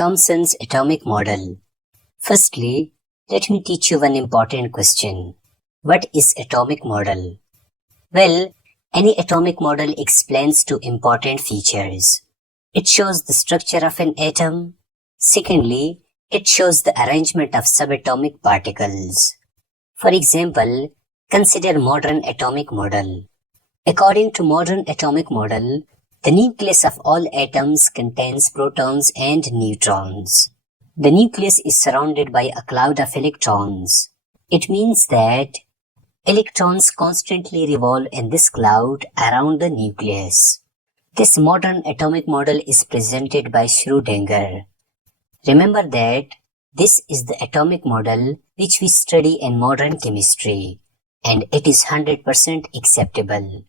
Thomson's atomic model. Firstly, let me teach you one important question. What is atomic model? Well, any atomic model explains two important features. It shows the structure of an atom. Secondly, it shows the arrangement of subatomic particles. For example, consider modern atomic model. According to modern atomic model, the nucleus of all atoms contains protons and neutrons. The nucleus is surrounded by a cloud of electrons. It means that electrons constantly revolve in this cloud around the nucleus. This modern atomic model is presented by Schrödinger. Remember that this is the atomic model which we study in modern chemistry, and it is 100% acceptable.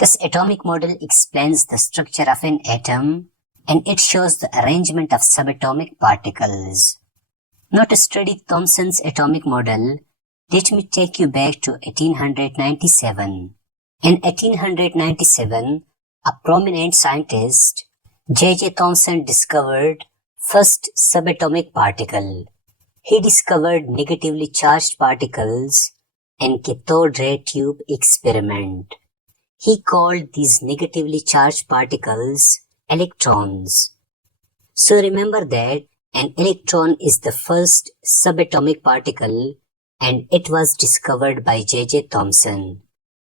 This atomic model explains the structure of an atom and it shows the arrangement of subatomic particles. Now to study Thomson's atomic model, let me take you back to 1897. In 1897, a prominent scientist, J.J. Thomson, discovered first subatomic particle. He discovered negatively charged particles in cathode ray tube experiment. He called these negatively charged particles electrons. So remember that an electron is the first subatomic particle and it was discovered by J.J. Thomson.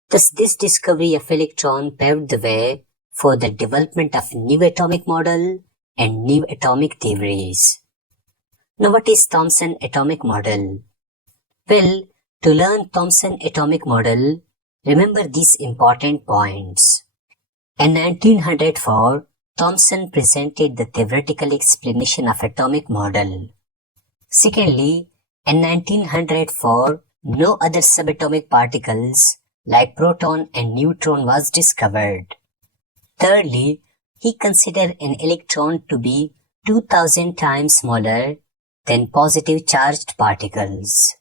Thus this discovery of electron paved the way for the development of new atomic model and new atomic theories. Now what is Thomson atomic model? Well, to learn Thomson atomic model, remember these important points. In 1904, Thomson presented the theoretical explanation of atomic model. Secondly, in 1904, no other subatomic particles like proton and neutron was discovered. Thirdly, he considered an electron to be 2000 times smaller than positive charged particles.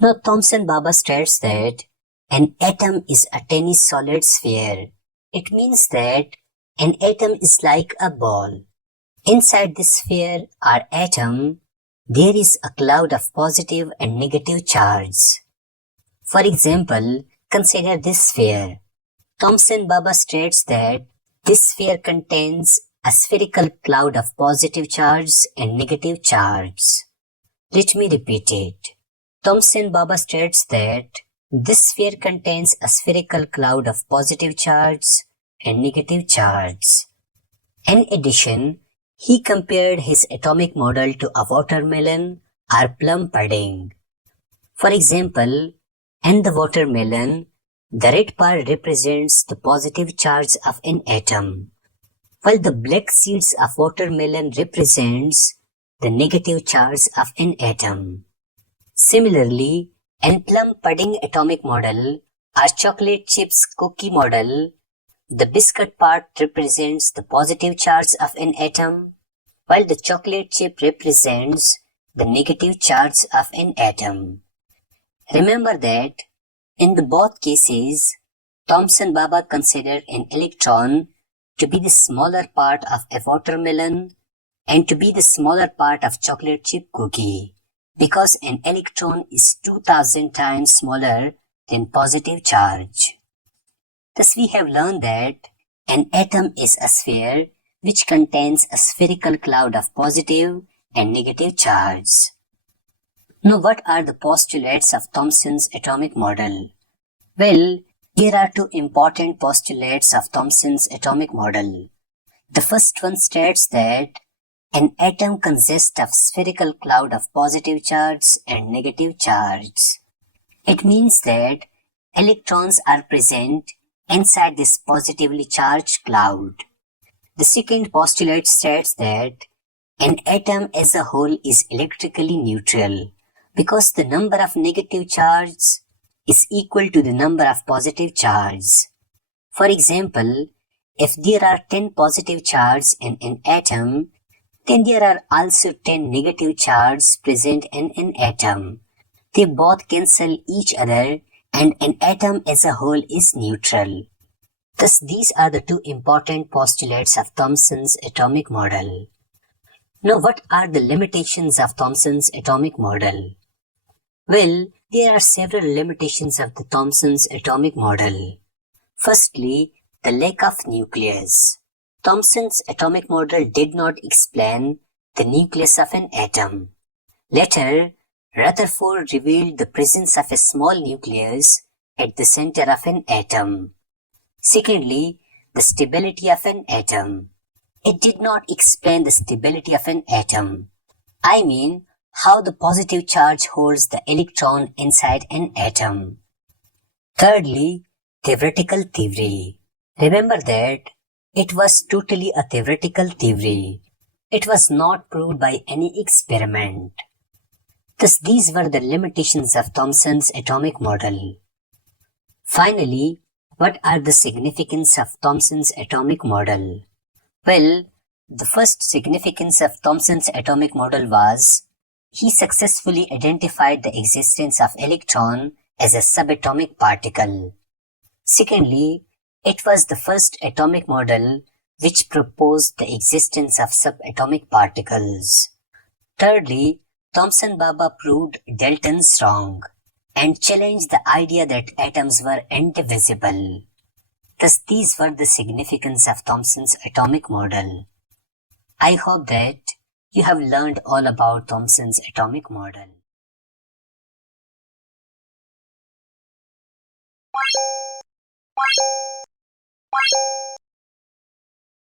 Now Thomson Baba states that an atom is a tiny solid sphere. It means that an atom is like a ball. Inside this sphere or atom, there is a cloud of positive and negative charge. For example, consider this sphere. Thomson Baba states that this sphere contains a spherical cloud of positive charge and negative charge. Let me repeat it. Thomson Baba states that this sphere contains a spherical cloud of positive charge and negative charge. In addition, he compared his atomic model to a watermelon or plum pudding. For example, in the watermelon, the red part represents the positive charge of an atom, while the black seeds of watermelon represents the negative charge of an atom. Similarly, in plum pudding atomic model or chocolate chips cookie model, the biscuit part represents the positive charge of an atom, while the chocolate chip represents the negative charge of an atom. Remember that in the both cases, Thomson Baba considered an electron to be the smaller part of a watermelon and to be the smaller part of chocolate chip cookie, because an electron is 2000 times smaller than positive charge. Thus we have learned that an atom is a sphere which contains a spherical cloud of positive and negative charge. Now what are the postulates of Thomson's atomic model? Well, here are two important postulates of Thomson's atomic model. The first one states that an atom consists of spherical cloud of positive charge and negative charge. It means that electrons are present inside this positively charged cloud. The second postulate states that an atom as a whole is electrically neutral because the number of negative charge is equal to the number of positive charge. For example, if there are 10 positive charges in an atom, then there are also 10 negative charges present in an atom. They both cancel each other and an atom as a whole is neutral. Thus, these are the two important postulates of Thomson's atomic model. Now, what are the limitations of Thomson's atomic model? Well, there are several limitations of the Thomson's atomic model. Firstly, the lack of nucleus. Thomson's atomic model did not explain the nucleus of an atom. Later, Rutherford revealed the presence of a small nucleus at the center of an atom. Secondly, the stability of an atom. It did not explain the stability of an atom. I mean, how the positive charge holds the electron inside an atom. Thirdly, theoretical theory. Remember that it was totally a theoretical theory. It was not proved by any experiment. Thus, these were the limitations of Thomson's atomic model. Finally, what are the significance of Thomson's atomic model? Well, the first significance of Thomson's atomic model was he successfully identified the existence of electron as a subatomic particle. Secondly, it was the first atomic model which proposed the existence of subatomic particles. Thirdly, Thomson Baba proved Dalton's wrong and challenged the idea that atoms were indivisible. Thus, these were the significance of Thomson's atomic model. I hope that you have learned all about Thomson's atomic model.